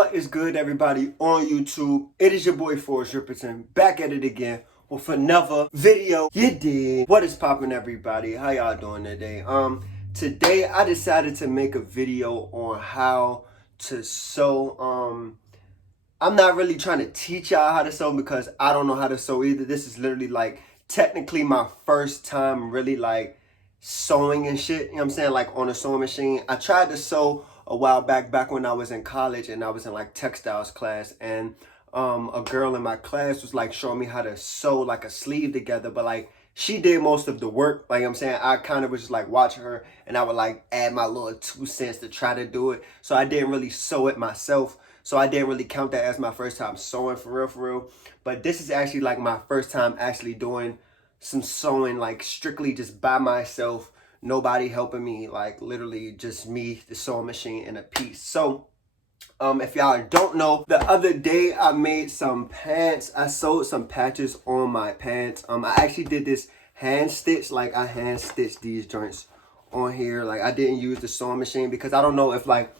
What is good, everybody on YouTube? It is your boy Forrest Ripperton back at it again with another video. You did. What is poppin', everybody? How y'all doing today? Today I decided to make a video on how to sew. I'm not really trying to teach y'all how to sew because I don't know how to sew either. This is literally like technically my first time really like sewing and shit. You know what I'm saying? Like on a sewing machine. I tried to sew a while back when I was in college and I was in like textiles class, and a girl in my class was like showing me how to sew like a sleeve together, but like she did most of the work. Like, I'm saying, I kind of was just like watching her and I would like add my little 2 cents to try to do it. So I didn't really sew it myself. So I didn't really count that as my first time sewing for real. But this is actually like my first time actually doing some sewing, like strictly just by myself. Nobody helping me, like literally just me, the sewing machine, and a piece. So if y'all don't know, the other day I made some pants. I sewed some patches on my pants. I actually did this hand stitch, like I hand stitched these joints on here. Like I didn't use the sewing machine because I don't know if like,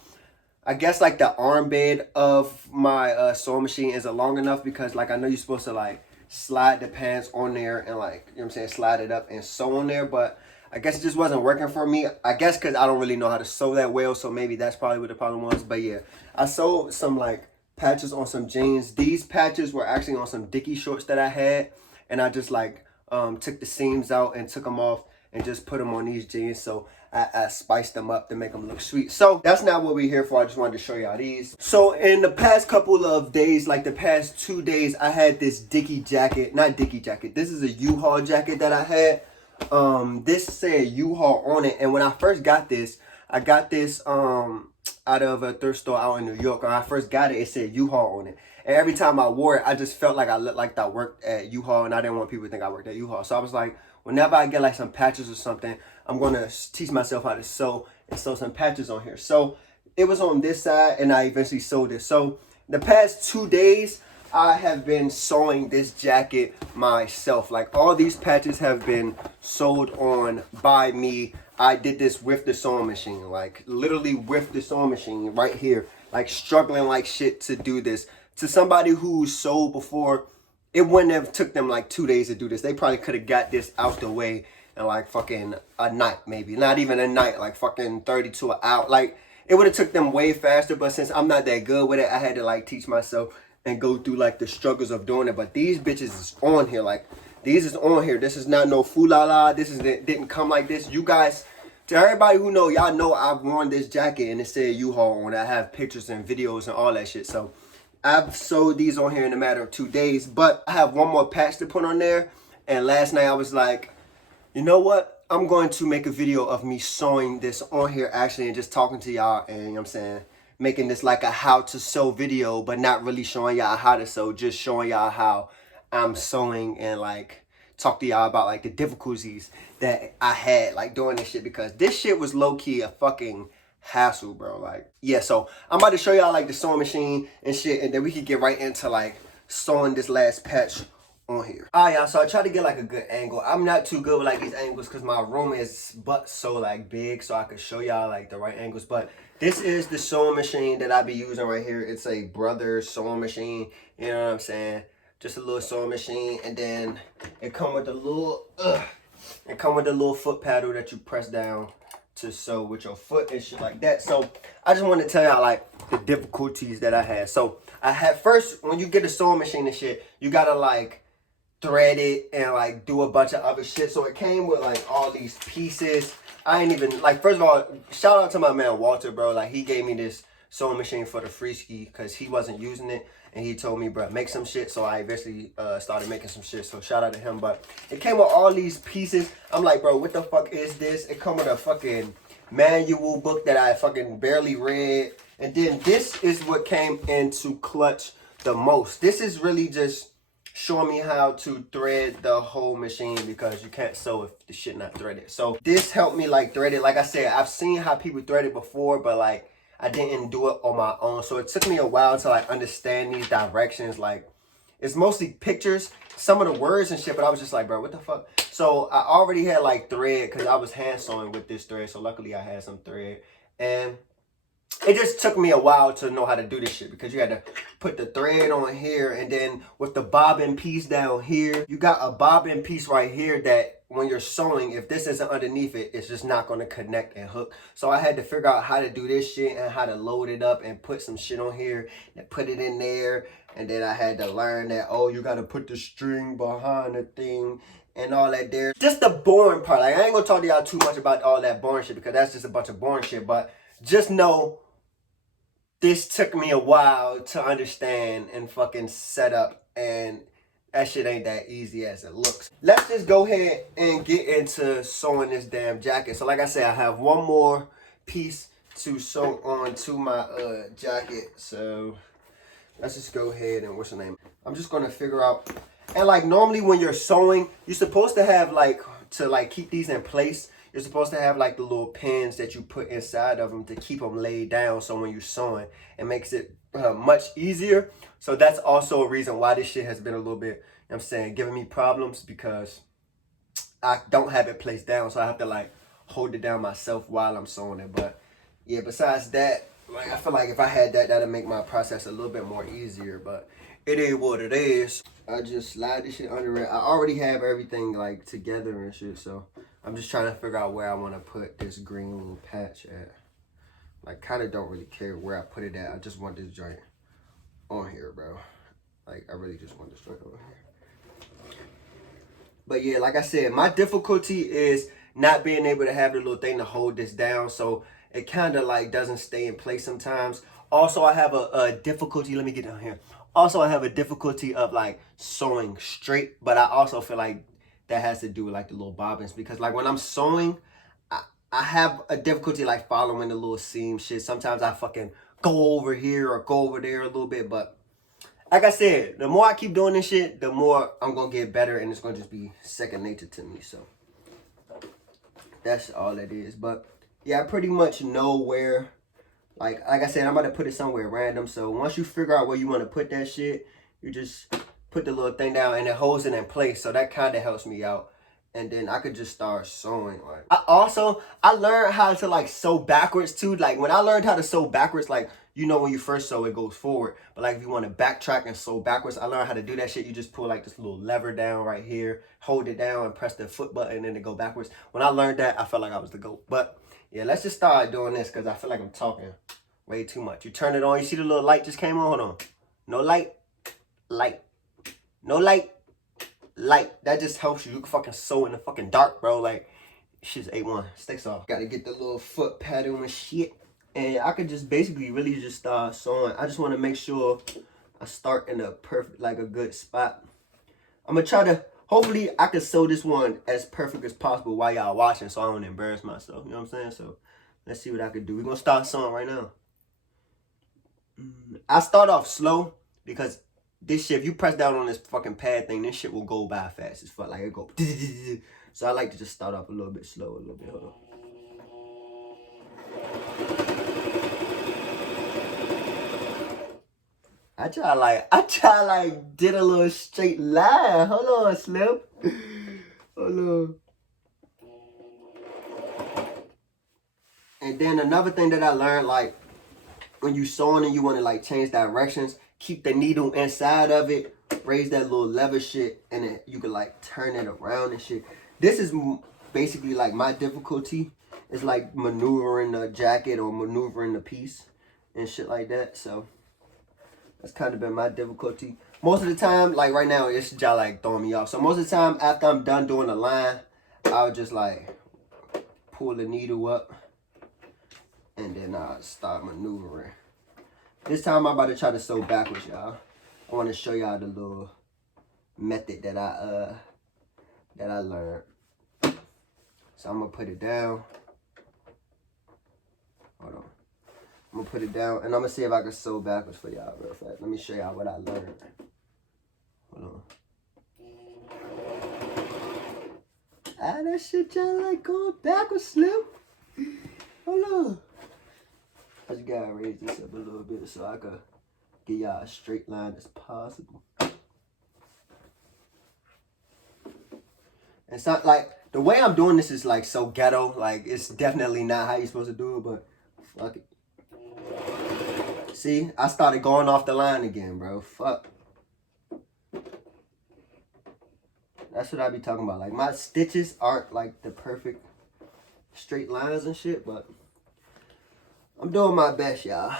I guess like the arm bed of my sewing machine isn't long enough, because like I know you're supposed to like slide the pants on there and like, you know what I'm saying, slide it up and sew on there, but I guess it just wasn't working for me. I guess because I don't really know how to sew that well, so maybe that's probably what the problem was. But yeah, I sewed some like patches on some jeans. These patches were actually on some Dickie shorts that I had, and I just like took the seams out and took them off and just put them on these jeans. So I spiced them up to make them look sweet. So that's not what we're here for. I just wanted to show y'all these. So in the past couple of days, like the past 2 days, I had this Dickie jacket. Not Dickie jacket. This is a U-Haul jacket that I had. This said U-Haul on it, and when I first got this, I got this out of a thrift store out in New York. When I first got it, it said U-Haul on it, and every time I wore it, I just felt like I looked like I worked at U-Haul, and I didn't want people to think I worked at U-Haul. So I was like, whenever I get like some patches or something, I'm gonna teach myself how to sew and sew some patches on here. So it was on this side, and I eventually sewed it. So the past 2 days, I have been sewing this jacket myself. Like all these patches have been sewed on by me. I did this with the sewing machine, like literally with the sewing machine right here, like struggling like shit to do this. To somebody who sewed before, it wouldn't have took them like 2 days to do this. They probably could have got this out the way in like fucking a night, maybe. Not even a night, like fucking 32 an hour. Like it would have took them way faster, but since I'm not that good with it, I had to like teach myself and go through like the struggles of doing it. But these bitches is on here. Like these is on here. This is not no foolala. This is didn't come like this. You guys, to everybody who know, y'all know I've worn this jacket and it said U-Haul on it. I have pictures and videos and all that shit. So I've sewed these on here in a matter of 2 days, but I have one more patch to put on there. And last night I was like, you know what? I'm going to make a video of me sewing this on here actually and just talking to y'all, and you know what I'm saying, making this like a how to sew video, but not really showing y'all how to sew, just showing y'all how I'm sewing and like talk to y'all about like the difficulties that I had like doing this shit, because this shit was low-key a fucking hassle, bro. Like, yeah, so I'm about to show y'all like the sewing machine and shit, and then we can get right into like sewing this last patch on here. Alright, y'all, so I try to get like a good angle. I'm not too good with like these angles because my room is but so like big, so I could show y'all like the right angles. But this is the sewing machine that I be using right here. It's a Brother sewing machine, you know what I'm saying? Just a little sewing machine, and then it come with the little foot paddle that you press down to sew with your foot and shit like that. So I just want to tell y'all like the difficulties that I had. So I had, first, when you get a sewing machine and shit, you gotta like thread it and like do a bunch of other shit. So it came with like all these pieces. I ain't even like, first of all, shout out to my man Walter, bro. Like he gave me this sewing machine for the free ski because he wasn't using it, and he told me, bro, make some shit. So I eventually started making some shit. So shout out to him. But it came with all these pieces. I'm like, bro, what the fuck is this? It come with a fucking manual book that I fucking barely read. And then this is what came into clutch the most. This is really just showing me how to thread the whole machine, because you can't sew if the shit not threaded. So this helped me like thread it. Like I said, I've seen how people thread it before, but like I didn't do it on my own. So it took me a while to like understand these directions. Like it's mostly pictures, some of the words and shit, but I was just like, bro, what the fuck? So I already had like thread because I was hand sewing with this thread. So luckily I had some thread, and it just took me a while to know how to do this shit because you had to put the thread on here, and then with the bobbin piece down here, you got a bobbin piece right here that when you're sewing, if this isn't underneath it, it's just not going to connect and hook. So I had to figure out how to do this shit and how to load it up and put some shit on here and put it in there. And then I had to learn that, oh, you got to put the string behind the thing and all that there. Just the boring part. Like, I ain't going to talk to y'all too much about all that boring shit because that's just a bunch of boring shit. But just know this took me a while to understand and fucking set up, and that shit ain't that easy as it looks. Let's just go ahead and get into sewing this damn jacket. So like I said, I have one more piece to sew on to my jacket. So let's just go ahead and, what's the name? I'm just gonna figure out, and like normally when you're sewing, you're supposed to have like, to like keep these in place, you're supposed to have like the little pins that you put inside of them to keep them laid down. So when you're sewing, it makes it much easier. So that's also a reason why this shit has been a little bit, you know what I'm saying, giving me problems, because I don't have it placed down. So I have to like hold it down myself while I'm sewing it. But yeah, besides that, like I feel like if I had that, that'd make my process a little bit more easier. But it is what it is. I just slide this shit under it. I already have everything like together and shit, so I'm just trying to figure out where I want to put this green patch at. Like, kind of don't really care where I put it at. I just want this joint on here, bro. Like, I really just want this joint on here. But yeah, like I said, my difficulty is not being able to have the little thing to hold this down, so it kind of like doesn't stay in place sometimes. Also, I have a difficulty, let me get down here. Also, I have a difficulty of like sewing straight, but I also feel like that has to do with like the little bobbins, because like when I'm sewing, I have a difficulty like following the little seam shit. Sometimes I fucking go over here or go over there a little bit, but like I said, the more I keep doing this shit, the more I'm gonna get better, and it's gonna just be second nature to me. So that's all it is. But yeah, I pretty much know where, like I said, I'm about to put it somewhere random. So once you figure out where you want to put that shit, you just put the little thing down and it holds it in place. So that kind of helps me out. And then I could just start sewing. Like, I learned how to like sew backwards too. Like when I learned how to sew backwards, like, you know, when you first sew, it goes forward. But like if you want to backtrack and sew backwards, I learned how to do that shit. You just pull like this little lever down right here, hold it down and press the foot button and then it go backwards. When I learned that, I felt like I was the GOAT. But yeah, let's just start doing this because I feel like I'm talking way too much. You turn it on. You see the little light just came on? Hold on. No light. Light. No light. Light. That just helps you. You can fucking sew in the fucking dark, bro. Like, shit's A1. Sticks off. Gotta get the little foot paddle and shit. And I could just basically really just start sewing. I just want to make sure I start in a perfect, like a good spot. I'm gonna try to, hopefully I can sew this one as perfect as possible while y'all watching so I don't embarrass myself. You know what I'm saying? So let's see what I can do. We're gonna start sewing right now. I start off slow because this shit, if you press down on this fucking pad thing, this shit will go by fast as fuck. Like it go. So I like to just start off a little bit slow, a little bit. Hold on. I try like did a little straight line. Hold on, Slim. Hold on. And then another thing that I learned, like when you sewing and you want to like change directions, keep the needle inside of it, raise that little lever shit, and then you can like turn it around and shit. This is basically like my difficulty. It's like maneuvering the jacket or maneuvering the piece and shit like that. So that's kind of been my difficulty. Most of the time, like right now, it's just like throwing me off. So most of the time after I'm done doing the line, I'll just like pull the needle up and then I'll start maneuvering. This time I'm about to try to sew backwards, y'all. I want to show y'all the little method that I learned. So I'm gonna put it down. Hold on. I'm gonna put it down and I'm gonna see if I can sew backwards for y'all real fast. Let me show y'all what I learned. Hold on. That shit y'all like going backwards, Slim. Hold on. I just gotta raise this up a little bit so I can get y'all a straight line as possible. It's not like, the way I'm doing this is like so ghetto. Like, it's definitely not how you're supposed to do it, but fuck it. See, I started going off the line again, bro. Fuck. That's what I be talking about. Like, my stitches aren't like the perfect straight lines and shit, but I'm doing my best, y'all.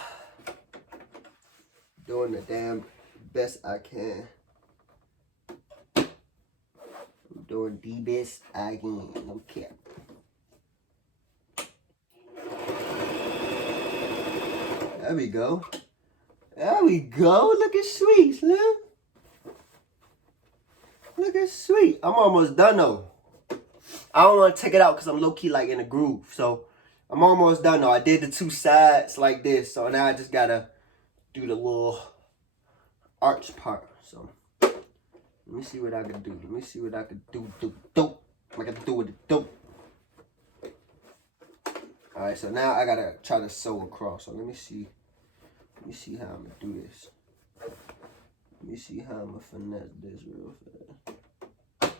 Doing the damn best I can. I'm doing the best I can. No cap. There we go. There we go. Look at sweet, Slim. Look at sweet. I'm almost done though. I don't want to take it out because I'm low-key like in a groove. So I'm almost done though. I did the two sides like this. So now I just gotta do the little arch part. So let me see what I can do. Let me see what I can do. I gotta do with the dope. Alright, so now I gotta try to sew across. So let me see. Let me see how I'm gonna do this. Let me see how I'm gonna finesse this real fast.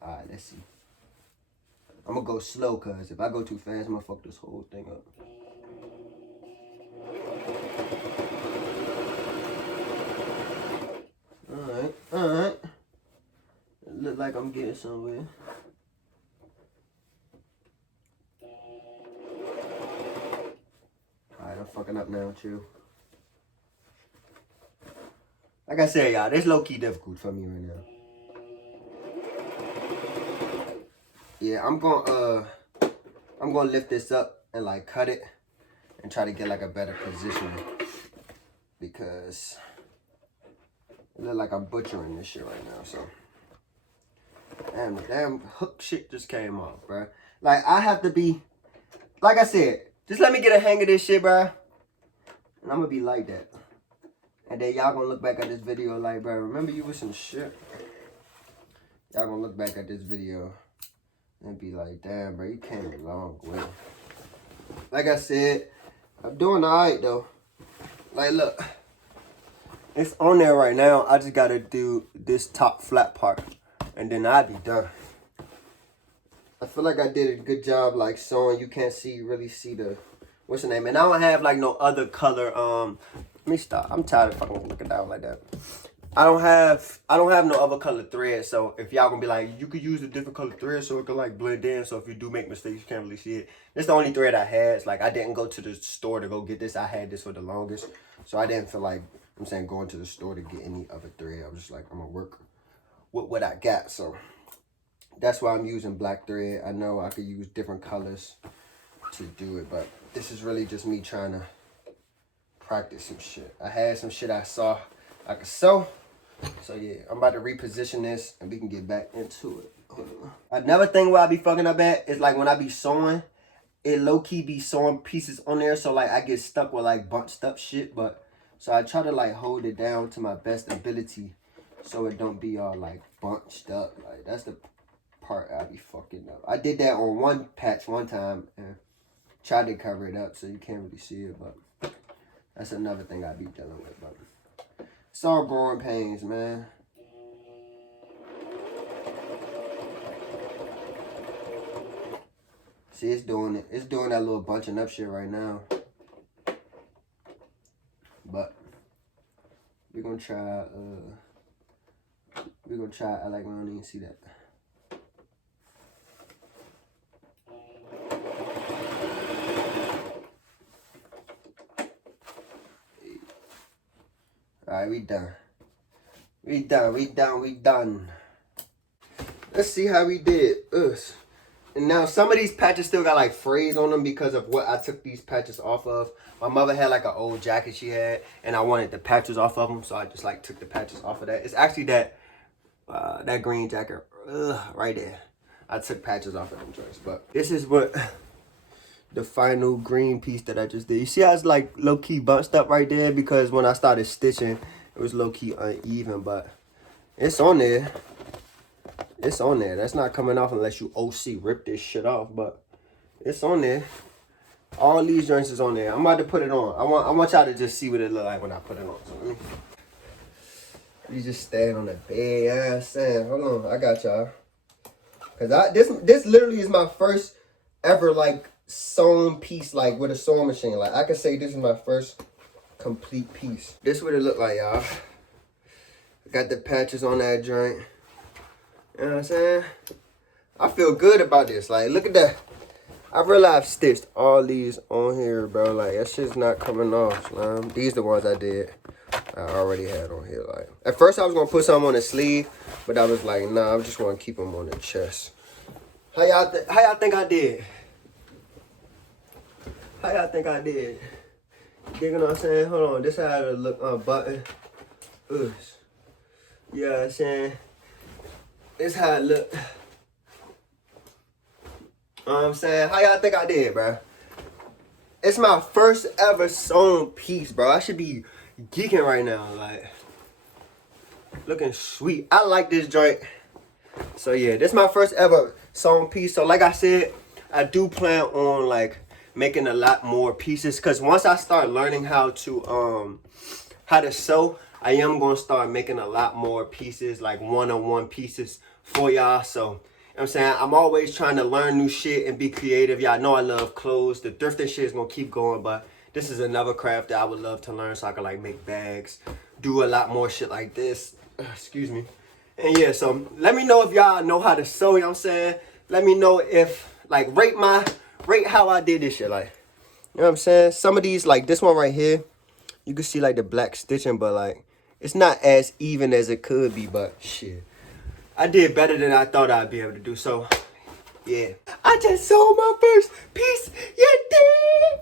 Alright, let's see. I'm gonna go slow, cause if I go too fast, I'm gonna fuck this whole thing up. Alright. It look like I'm getting somewhere. Alright, I'm fucking up now, too. Like I said, y'all, this low-key difficult for me right now. Yeah, I'm gonna lift this up and like cut it and try to get like a better position because it look like I'm butchering this shit right now. So damn hook shit just came off, bro. Like I have to be, like I said, just let me get a hang of this shit, bro, and I'm gonna be like that. And then y'all gonna look back at this video like, bro, remember you was some shit. Y'all gonna look back at this video and be like, damn, bro, you came a long way. Like I said, I'm doing alright, though. Like, look. It's on there right now. I just got to do this top flat part. And then I'll be done. I feel like I did a good job, like, sewing. You can't really see the, what's the name? And I don't have, like, no other color. Let me stop. I'm tired of fucking looking down like that. I don't have no other color thread, so if y'all gonna be like, you could use a different color thread so it could like blend in, so if you do make mistakes, you can't really see it. That's the only thread I had. It's like I didn't go to the store to go get this. I had this for the longest, so I didn't feel like, I'm saying, going to the store to get any other thread. I was just like, I'm gonna work with what I got, so that's why I'm using black thread. I know I could use different colors to do it, but this is really just me trying to practice some shit. I had some shit I saw I could sew. So yeah, I'm about to reposition this and we can get back into it. Another thing where I be fucking up at is like when I be sewing, it low-key be sewing pieces on there. So like I get stuck with like bunched up shit. But so I try to like hold it down to my best ability so it don't be all like bunched up. Like that's the part I be fucking up. I did that on one patch one time and tried to cover it up so you can't really see it. But that's another thing I be dealing with. But it's all growing pains, man. See, it's doing it. It's doing that little bunching up shit right now. But we're gonna try. We're gonna try. I like when I don't even see that. Alright, we done. We done. Let's see how we did. Ugh. And now some of these patches still got like frays on them because of what I took these patches off of. My mother had like an old jacket she had, and I wanted the patches off of them, so I just like took the patches off of that. It's actually that green jacket right there. I took patches off of them joints, but this is what the final green piece that I just did. You see how it's like low-key bunched up right there because when I started stitching, it was low-key uneven, but it's on there. It's on there. That's not coming off unless you OC rip this shit off, but it's on there. All these joints is on there. I'm about to put it on. I want y'all to just see what it look like when I put it on. So you just stand on the bed. Yeah, Sam. Hold on. I got y'all. Cause this literally is my first ever like sewn piece, like with a sewing machine. Like I could say this is my first complete piece. This what it look like, y'all. Got the patches on that joint. You know what I'm saying? I feel good about this. Like, look at that. I realized I've stitched all these on here, bro. Like, that shit's not coming off, Slime. These the ones I did. I already had on here. Like, at first I was gonna put some on the sleeve, but I was like, nah, I just want to keep them on the chest. How y'all think I did? How y'all think I did? You know what I'm saying? Hold on. This how it look button. Ugh. You know what I'm saying? This how it look. You know what I'm saying? How y'all think I did, bro? It's my first ever sewn piece, bro. I should be geeking right now. Like, looking sweet. I like this joint. So yeah, this is my first ever sewn piece. So like I said, I do plan on like making a lot more pieces, because once I start learning how to sew, I am gonna start making a lot more pieces, like one-on-one pieces for y'all. So you know what I'm saying, I'm always trying to learn new shit and be creative. Y'all know I love clothes. The thrifting shit is gonna keep going, but this is another craft that I would love to learn, so I can like make bags, do a lot more shit like this. Excuse me. And yeah, so let me know if y'all know how to sew, you know what I'm saying? Let me know if, like, rate how I did this shit, like, you know what I'm saying? Some of these, like this one right here, you can see like the black stitching, but like, it's not as even as it could be, but shit. I did better than I thought I'd be able to do, so, yeah. I just sold my first piece, you did!